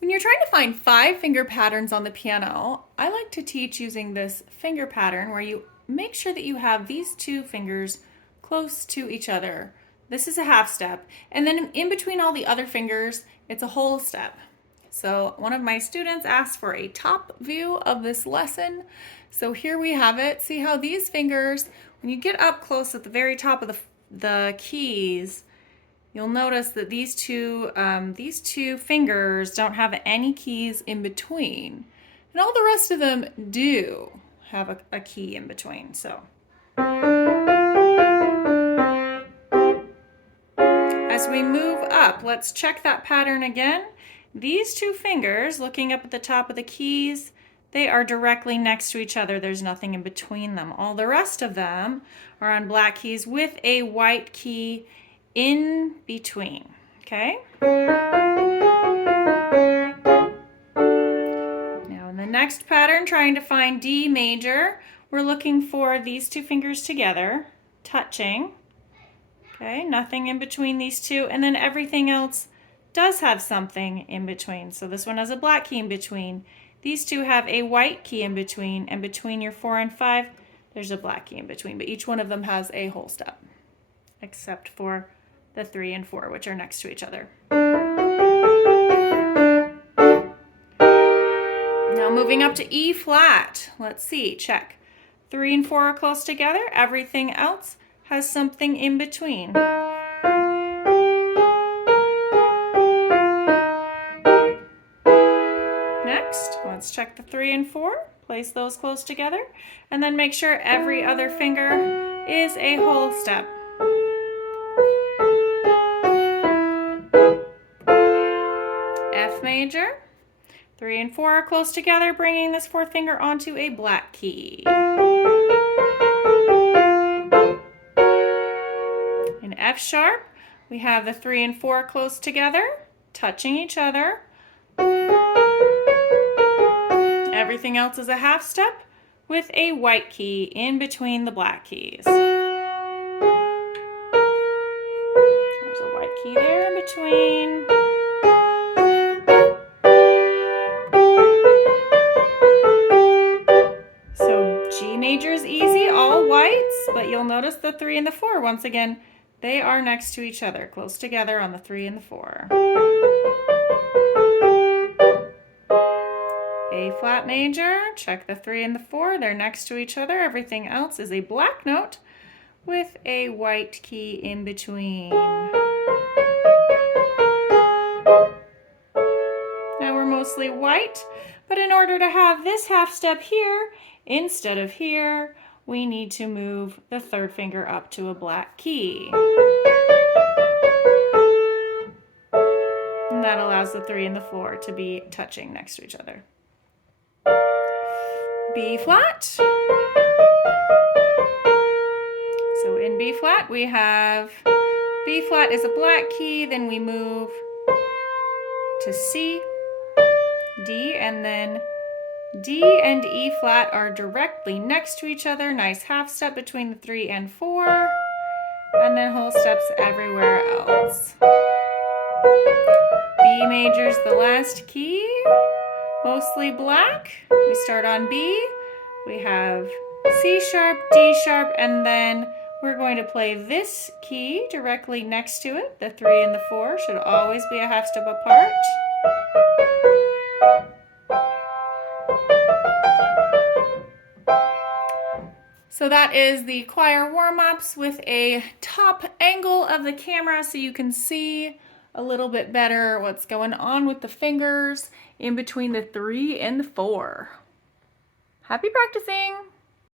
When you're trying to find 5-finger patterns on the piano, I like to teach using this finger pattern where you make sure that you have these 2 fingers close to each other. This is a half step, and then in between all the other fingers, it's a whole step. So one of my students asked for a top view of this lesson. So here we have it. See how these fingers, when you get up close at the very top of the keys, you'll notice that these two fingers don't have any keys in between. And all the rest of them do have a key in between. So as we move up, let's check that pattern again. These 2 fingers, looking up at the top of the keys, they are directly next to each other. There's nothing in between them. All the rest of them are on black keys with a white key in between. Okay? Now in the next pattern, trying to find D major, we're looking for these 2 fingers together, touching. Okay, nothing in between these 2, and then everything else does have something in between. So this one has a black key in between. These 2 have a white key in between, and between your 4 and 5, there's a black key in between, but each one of them has a whole step, except for the 3 and 4, which are next to each other. Now moving up to E flat. Let's see, check. 3 and 4 are close together. Everything else has something in between. Next, let's check the 3 and 4. Place those close together, and then make sure every other finger is a whole step. F major. 3 and 4 are close together, bringing this 4th finger onto a black key. In F sharp, we have the 3 and 4 close together, touching each other. Everything else is a half step with a white key in between the black keys. There's a white key there in between. So G major is easy, all whites, but you'll notice the 3 and the 4, once again, they are next to each other, close together on the 3 and the 4. A flat major, check the 3 and the 4, they're next to each other. Everything else is a black note with a white key in between. Now we're mostly white, but in order to have this half step here, instead of here, we need to move the 3rd finger up to a black key. And that allows the 3 and the 4 to be touching next to each other. B flat. So in B flat, we have B flat is a black key, then we move to C, D, and then D and E flat are directly next to each other. Nice half step between the 3 and 4, and then whole steps everywhere else. B major's the last key, mostly black. We start on B, we have C sharp, D sharp, and then we're going to play this key directly next to it. The 3 and the 4 should always be a half step apart. So that is the choir warm-ups with a top angle of the camera so you can see a little bit better what's going on with the fingers in between the 3 and the 4. Happy practicing!